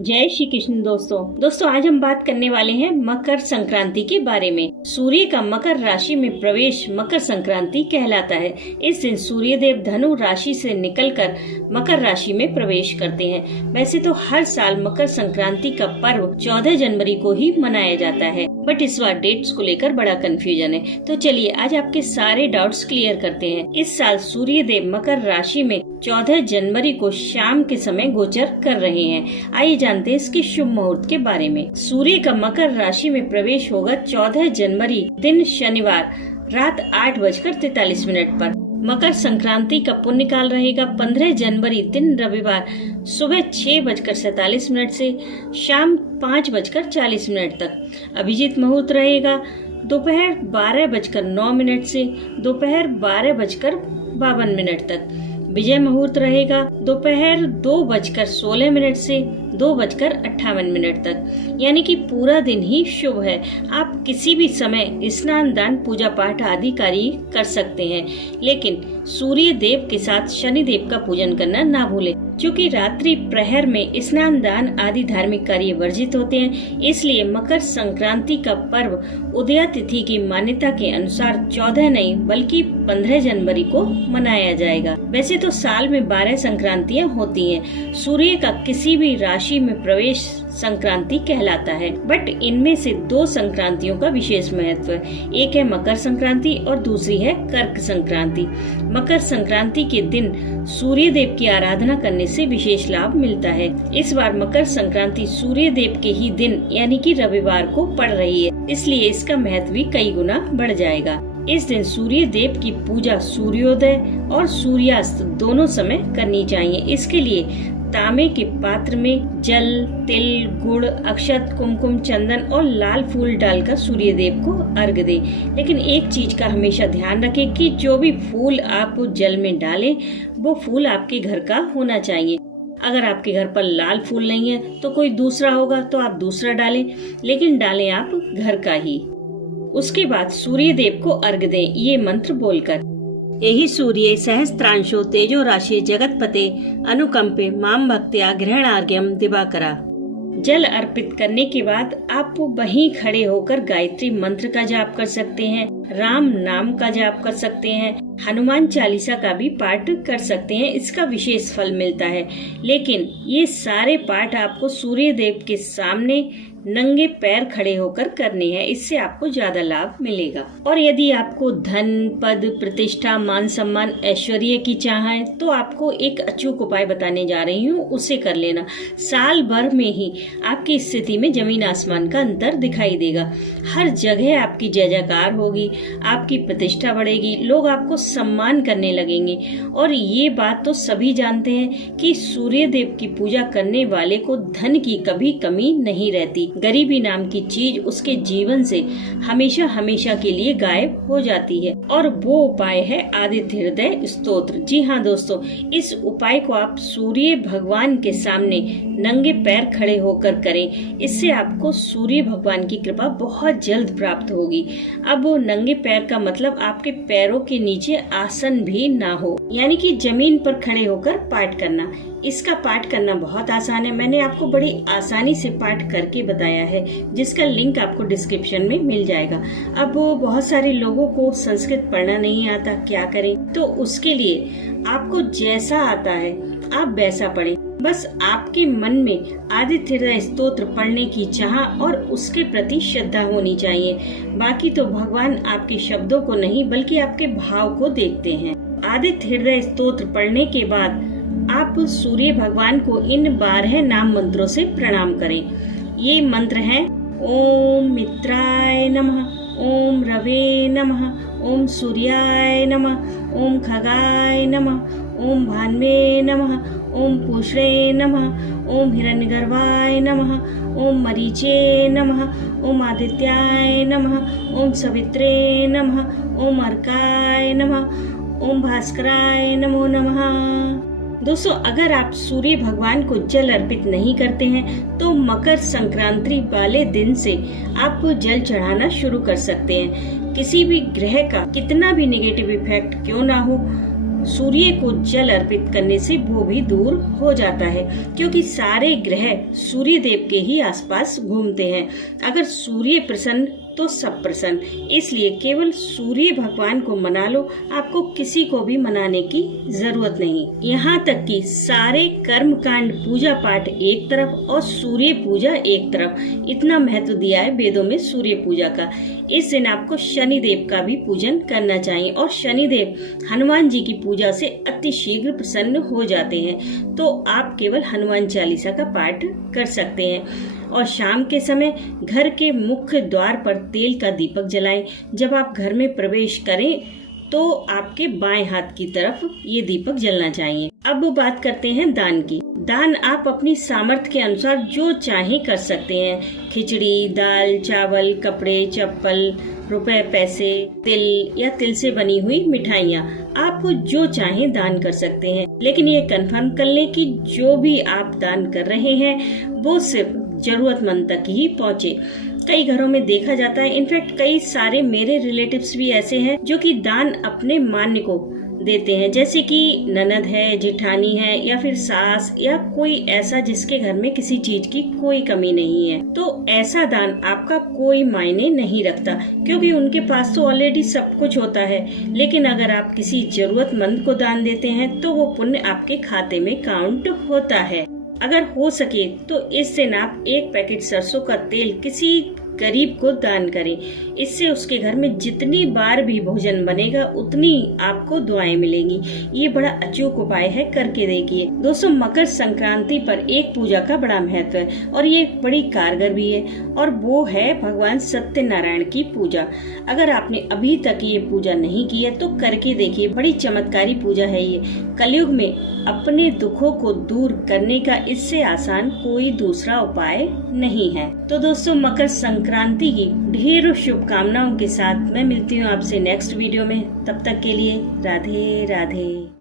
जय श्री कृष्ण दोस्तों आज हम बात करने वाले हैं मकर संक्रांति के बारे में। सूर्य का मकर राशि में प्रवेश मकर संक्रांति कहलाता है। इस दिन सूर्य देव धनु राशि से निकलकर मकर राशि में प्रवेश करते हैं। वैसे तो हर साल मकर संक्रांति का पर्व 14 जनवरी को ही मनाया जाता है, बट इस बार डेट्स को लेकर बड़ा कंफ्यूजन है। तो चलिए आज आपके सारे डाउट्स क्लियर करते हैं। इस साल सूर्य देव मकर राशि में 14 जनवरी को शाम के समय गोचर कर रहे हैं। आइए जानते हैं इसके शुभ मुहूर्त के बारे में। सूर्य का मकर राशि में प्रवेश होगा 14 जनवरी दिन शनिवार रात 8:43 पर। मकर संक्रांति का पुण्य काल रहेगा 15 जनवरी दिन रविवार सुबह 6:47 से शाम 5:40 तक। अभिजीत मुहूर्त रहेगा दोपहर 12:09 से दोपहर 12:52 तक। विजय मुहूर्त रहेगा दोपहर 2:16 से 2:58 तक, यानी कि पूरा दिन ही शुभ है। आप किसी भी समय स्नान दान पूजा पाठ आदि कार्य कर सकते हैं, लेकिन सूर्य देव के साथ शनि देव का पूजन करना ना भूलें, क्योंकि रात्रि प्रहर में स्नान दान आदि धार्मिक कार्य वर्जित होते हैं। इसलिए मकर संक्रांति का पर्व उदया तिथि की मान्यता के अनुसार 14 नहीं बल्कि 15 जनवरी को मनाया जाएगा। वैसे तो साल में 12 संक्रांतियां होती हैं। सूर्य का किसी भी राशि में प्रवेश संक्रांति कहलाता है, बट इनमें से 2 संक्रांतियों का विशेष महत्व है। एक है मकर संक्रांति और दूसरी है कर्क संक्रांति। मकर संक्रांति के दिन सूर्य देव की आराधना करने से विशेष लाभ मिलता है। इस बार मकर संक्रांति सूर्य देव के ही दिन यानी कि रविवार को पड़ रही है, इसलिए इसका महत्व भी कई गुना बढ़ जाएगा। इस दिन सूर्य देव की पूजा सूर्योदय और सूर्यास्त दोनों समय करनी चाहिए। इसके लिए तांबे के पात्र में जल, तिल, गुड़, अक्षत, कुमकुम, चंदन और लाल फूल डालकर सूर्य देव को अर्घ दें। लेकिन एक चीज का हमेशा ध्यान रखें कि जो भी फूल आप जल में डालें वो फूल आपके घर का होना चाहिए। अगर आपके घर पर लाल फूल नहीं है तो कोई दूसरा होगा तो आप दूसरा डालें, लेकिन डालें आप घर का ही। उसके बाद सूर्य देव को अर्घ दें ये मंत्र बोलकर। यही सूर्य सहस्त्रांशो तेजो राशि जगतपते अनुकंपे माम भक्त्या ग्रहणार्घ्यम दिवाकरा। जल अर्पित करने के बाद आप वहीं खड़े होकर गायत्री मंत्र का जाप कर सकते हैं, राम नाम का जाप कर सकते हैं, हनुमान चालीसा का भी पाठ कर सकते हैं। इसका विशेष फल मिलता है, लेकिन ये सारे पाठ आपको सूर्य देव के सामने नंगे पैर खड़े होकर करने हैं। इससे आपको ज्यादा लाभ मिलेगा। और यदि आपको धन, पद, प्रतिष्ठा, मान सम्मान, ऐश्वर्य की चाह है तो आपको एक अचूक उपाय बताने जा रही हूँ, उसे कर लेना। साल भर में ही आपकी स्थिति में जमीन आसमान का अंतर दिखाई देगा। हर जगह आपकी जय जयकार होगी, आपकी प्रतिष्ठा बढ़ेगी, लोग आपको सम्मान करने लगेंगे। और ये बात तो सभी जानते हैं कि सूर्य देव की पूजा करने वाले को धन की कभी कमी नहीं रहती। गरीबी नाम की चीज उसके जीवन से हमेशा हमेशा के लिए गायब हो जाती है, और वो उपाय है आदित्य हृदय स्तोत्र। जी हाँ दोस्तों, इस उपाय को आप सूर्य भगवान के सामने नंगे पैर खड़े होकर करें। इससे आपको सूर्य भगवान की कृपा बहुत जल्द प्राप्त होगी। अब नंगे पैर का मतलब आपके पैरों के नीचे आसन भी ना हो, यानी कि जमीन पर खड़े होकर पाठ करना। इसका पाठ करना बहुत आसान है। मैंने आपको बड़ी आसानी से पाठ करके बताया है, जिसका लिंक आपको डिस्क्रिप्शन में मिल जाएगा। अब बहुत सारे लोगों को संस्कृत पढ़ना नहीं आता, क्या करें? तो उसके लिए आपको जैसा आता है आप वैसा पढ़ें। बस आपके मन में आदित्य हृदय स्तोत्र पढ़ने की चाह और उसके प्रति श्रद्धा होनी चाहिए। बाकी तो भगवान आपके शब्दों को नहीं बल्कि आपके भाव को देखते हैं। आदित्य हृदय स्तोत्र पढ़ने के बाद आप सूर्य भगवान को इन 12 नाम मंत्रों से प्रणाम करें। ये मंत्र हैं: ओम मित्राय नमः, ओम रवे नमः, ओम सूर्याय नमः, ओम खगाय नमः, ओम भान्वे नमः, ओम पूष्णे नमः, ओम हिरण्यगर्भाय नमः, ओम मरीचे नमः, ओम आदित्याय नमः, ओम सवित्रे नमः, ओम अर्काय नमः, ओम भास्कराय नमो नमः। दोस्तों, अगर आप सूर्य भगवान को जल अर्पित नहीं करते हैं तो मकर संक्रांति वाले दिन से आप जल चढ़ाना शुरू कर सकते हैं। किसी भी ग्रह का कितना भी नेगेटिव इफेक्ट क्यों ना हो, सूर्य को जल अर्पित करने से वो भी दूर हो जाता है, क्योंकि सारे ग्रह सूर्य देव के ही आसपास घूमते हैं। अगर सूर्य प्रसन्न तो सब प्रसन्न, इसलिए केवल सूर्य भगवान को मना लो, आपको किसी को भी मनाने की जरूरत नहीं। यहाँ तक कि सारे कर्म कांड पूजा पाठ एक तरफ और सूर्य पूजा एक तरफ, इतना महत्व दिया है वेदों में सूर्य पूजा का। इस दिन आपको शनि देव का भी पूजन करना चाहिए, और शनि देव हनुमान जी की पूजा से अति शीघ्र प्रसन्न हो जाते हैं। तो आप केवल हनुमान चालीसा का पाठ कर सकते हैं। और शाम के समय घर के मुख्य द्वार पर तेल का दीपक जलाएं। जब आप घर में प्रवेश करें तो आपके बाएं हाथ की तरफ ये दीपक जलना चाहिए। अब बात करते हैं दान की। दान आप अपनी सामर्थ्य के अनुसार जो चाहे कर सकते हैं। खिचड़ी, दाल, चावल, कपड़े, चप्पल, रुपए, पैसे, तिल या तिल से बनी हुई मिठाइयाँ, आप जो चाहे दान कर सकते हैं। लेकिन ये कंफर्म कर लें कि जो भी आप दान कर रहे हैं वो सिर्फ जरूरतमंद तक ही पहुँचे। कई घरों में देखा जाता है, इनफैक्ट कई सारे मेरे रिलेटिव्स भी ऐसे हैं जो कि दान अपने मान्य को देते हैं, जैसे कि ननद है, जेठानी है, या फिर सास, या कोई ऐसा जिसके घर में किसी चीज की कोई कमी नहीं है। तो ऐसा दान आपका कोई मायने नहीं रखता, क्योंकि उनके पास तो ऑलरेडी सब कुछ होता है। लेकिन अगर आप किसी जरूरतमंद को दान देते हैं तो वो पुण्य आपके खाते में काउंट होता है। अगर हो सके तो इस दिन आप 1 पैकेट सरसों का तेल किसी गरीब को दान करें। इससे उसके घर में जितनी बार भी भोजन बनेगा उतनी आपको दुआएं मिलेंगी। ये बड़ा अचूक उपाय है, करके देखिए। दोस्तों, मकर संक्रांति पर एक पूजा का बड़ा महत्व है और ये बड़ी कारगर भी है, और वो है भगवान सत्यनारायण की पूजा। अगर आपने अभी तक ये पूजा नहीं की है तो करके देखिए, बड़ी चमत्कारी पूजा है ये। कलयुग में अपने दुखों को दूर करने का इससे आसान कोई दूसरा उपाय नहीं है। तो दोस्तों, मकर संक्रांति की ढेरों शुभकामनाओं के साथ मैं मिलती हूँ आपसे नेक्स्ट वीडियो में। तब तक के लिए राधे राधे।